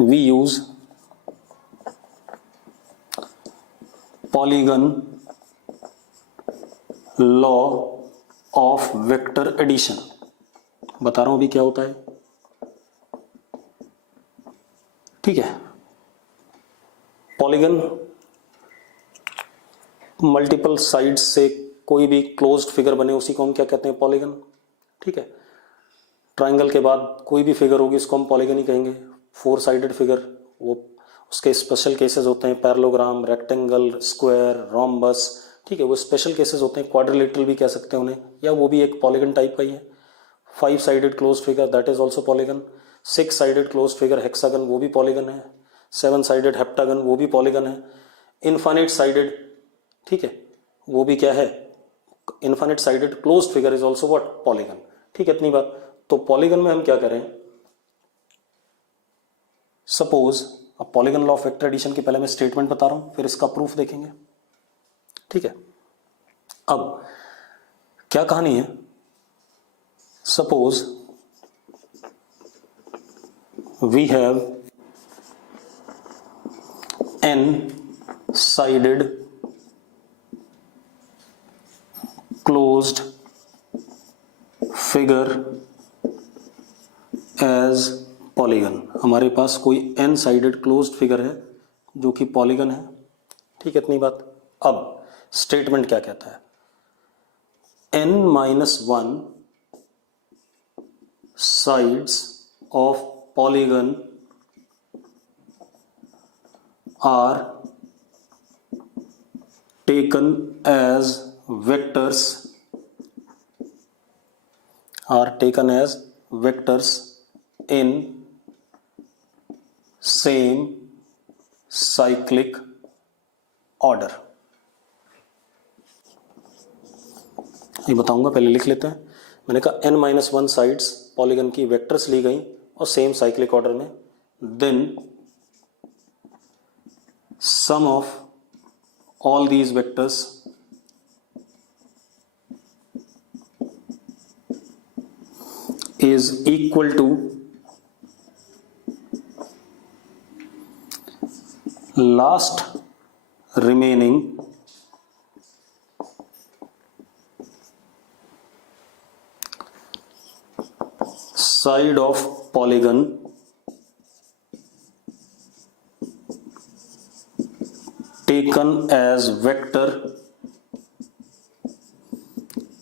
we use polygon law of vector addition। बता रहा हूं अभी क्या होता है। ठीक है, पॉलीगन मल्टीपल साइड्स से कोई भी क्लोज्ड फिगर बने उसी को हम क्या कहते हैं, पॉलीगन। ठीक है, ट्राइंगल के बाद कोई भी फिगर होगी इसको हम पॉलीगन ही कहेंगे। फोर साइडेड फिगर, वो उसके स्पेशल केसेस होते हैं, पैरेललोग्राम, रेक्टेंगल, स्क्वायर, रोम्बस। ठीक है, वो स्पेशल केसेस होते हैं, क्वाड्रिलेटरल भी कह सकते हैं उन्हें, या वो भी एक पॉलीगन टाइप का ही है। Five sided closed figure that is also polygon. Six sided closed figure hexagon, वो भी पॉलीगन है। सेवन साइडेड हेप्टागन, वो भी पॉलीगन है। इनफाइनाइट साइडेड, ठीक है, वो भी क्या है, infinite sided closed figure is also what, polygon. ठीक है, इतनी बात। तो पॉलीगन में हम क्या करें, सपोज, अब polygon law of vector addition की पहले मैं स्टेटमेंट बता रहा हूं, फिर इसका प्रूफ देखेंगे, ठीक है। अब क्या कहानी है, suppose we have n sided closed figure as polygon। हमारे पास कोई n साइडेड क्लोज्ड फिगर है जो कि पॉलीगन है, ठीक है, इतनी बात। अब स्टेटमेंट क्या कहता है, n-1 sides of polygon are taken as vectors in same cyclic order। ये बताऊंगा, पहले लिख लेते हैं। मैंने कहा n-1 साइड्स पॉलीगन की वेक्टर्स ली गई और सेम साइक्लिक ऑर्डर में, then sum of all these vectors is equal to last remaining side of polygon taken as vector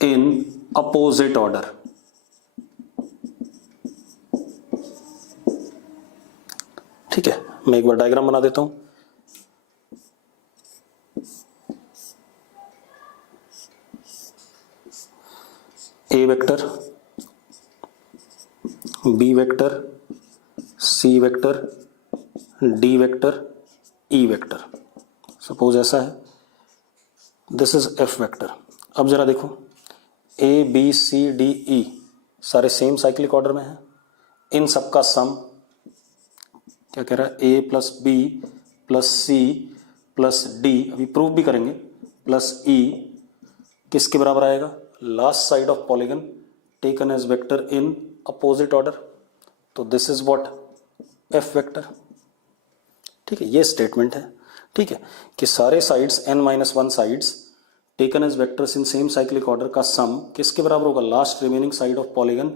in opposite order। ठीक है, मैं एक बार डायग्राम बना देता हूं। A vector, B vector, C vector, D vector, E vector, suppose ऐसा है, this is F vector. अब जरा देखो, A B C D E सारे सेम साइक्लिक ऑर्डर में है, इन सबका सम क्या कह रहा है, A plus B plus C plus D, अभी प्रूफ भी करेंगे, प्लस ई किसके बराबर आएगा, last side of polygon taken as vector in opposite order. तो this is what, F vector. ठीक है, ये स्टेटमेंट है, ठीक है, कि सारे sides n-1 sides taken as vectors in same cyclic order का सम किसके बराबर होगा, last remaining side of polygon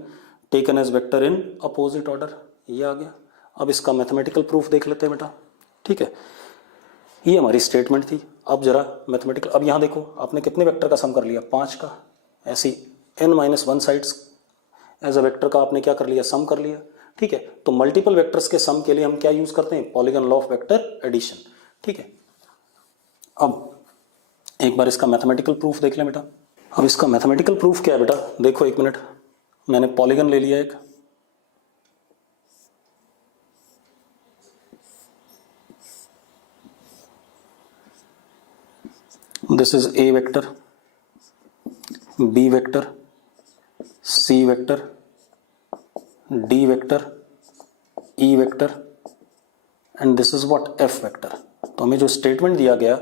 taken as vector in opposite order. ये आ गया। अब इसका मैथमेटिकल प्रूफ देख लेते हैं बेटा, ठीक है, ये हमारी स्टेटमेंट थी। अब जरा मैथमेटिकल, अब यहाँ देखो आपने कितने वेक्टर का सम कर लिया, 5 का। ऐसी n-1 sides as a vector का आपने क्या कर लिया, सम कर लिया, ठीक है। तो मल्टीपल वेक्टर्स के सम के लिए हम क्या यूज करते हैं, polygon law of vector addition, ठीक है। अब एक बार इसका मैथमेटिकल प्रूफ देख लें बेटा। अब इसका मैथमेटिकल प्रूफ क्या है बेटा, देखो एक मिनट, मैंने पॉलीगन ले लिया एक, this is A vector, B vector, C vector, D vector, E vector and this is what, F vector. तो हमें जो स्टेटमेंट दिया गया,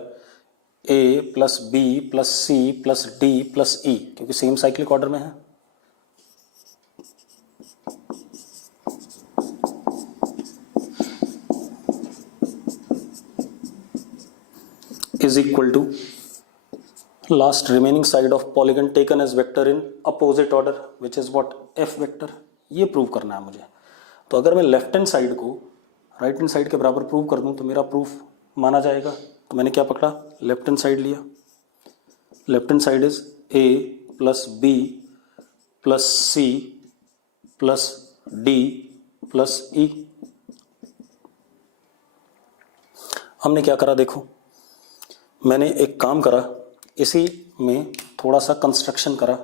A plus B plus C plus D plus E, क्योंकि सेम साइक्लिक ऑर्डर में है, is equal to last remaining side of polygon taken as vector in opposite order which is what, F vector. ये prove करना है मुझे। तो अगर मैं लेफ्ट हैंड साइड को राइट हैंड साइड के बराबर प्रूव कर दूं तो मेरा प्रूफ माना जाएगा। तो मैंने क्या पकड़ा, लेफ्ट हैंड साइड लिया। Left hand side is A plus B plus C plus D plus E. हमने क्या करा, देखो मैंने एक काम करा, इसी में थोड़ा सा कंस्ट्रक्शन करा।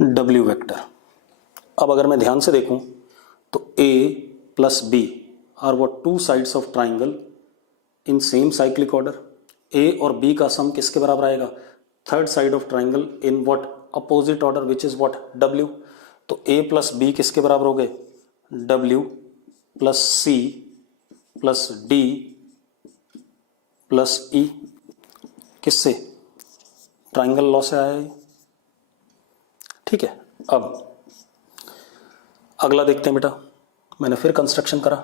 W vector. अब अगर मैं ध्यान से देखूं तो A plus B are what, two sides of triangle in same cyclic order. A और B का सम किसके बराबर आएगा, third side of triangle in what opposite order which is what W। तो A प्लस B किसके बराबर हो गए W plus C plus D plus E। किससे ट्राइंगल लॉ से आया है। ठीक है, अब अगला देखते हैं बेटा। मैंने फिर कंस्ट्रक्शन करा,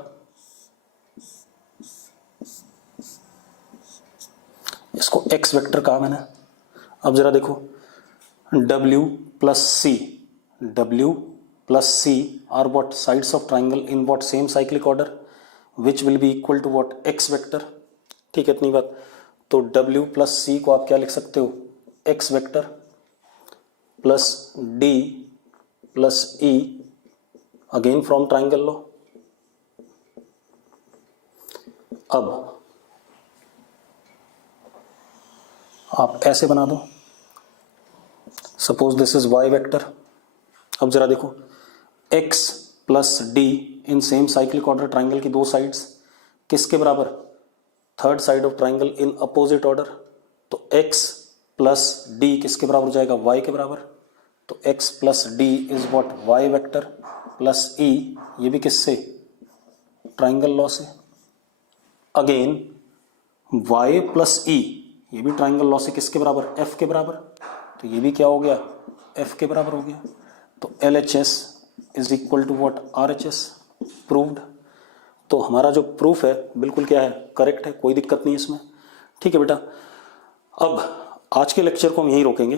इसको x वेक्टर कहा मैंने। अब जरा देखो W plus C are what sides of triangle in what same cyclic order which will be equal to what x vector. ठीक है, इतनी बात। तो W प्लस C को आप क्या लिख सकते हो x vector plus D plus E again from triangle लो। अब आप ऐसे बना दो, suppose this is y vector. अब जरा देखो x प्लस D इन सेम साइक्लिक ऑर्डर ट्राइंगल की दो साइड्स किसके बराबर, third side of triangle in opposite order. तो x प्लस D किसके बराबर हो जाएगा y के बराबर। तो x plus D is what y vector plus E, ये भी किससे ट्राइंगल लॉ से। अगेन y प्लस E, ये भी ट्राइंगल लॉ से किसके बराबर f के बराबर। तो ये भी क्या हो गया f के बराबर हो गया। तो LHS is equal to what RHS, proved. तो हमारा जो प्रूफ है बिल्कुल क्या है करेक्ट है, कोई दिक्कत नहीं इसमें। ठीक है बेटा, अब आज के लेक्चर को हम यहीं रोकेंगे।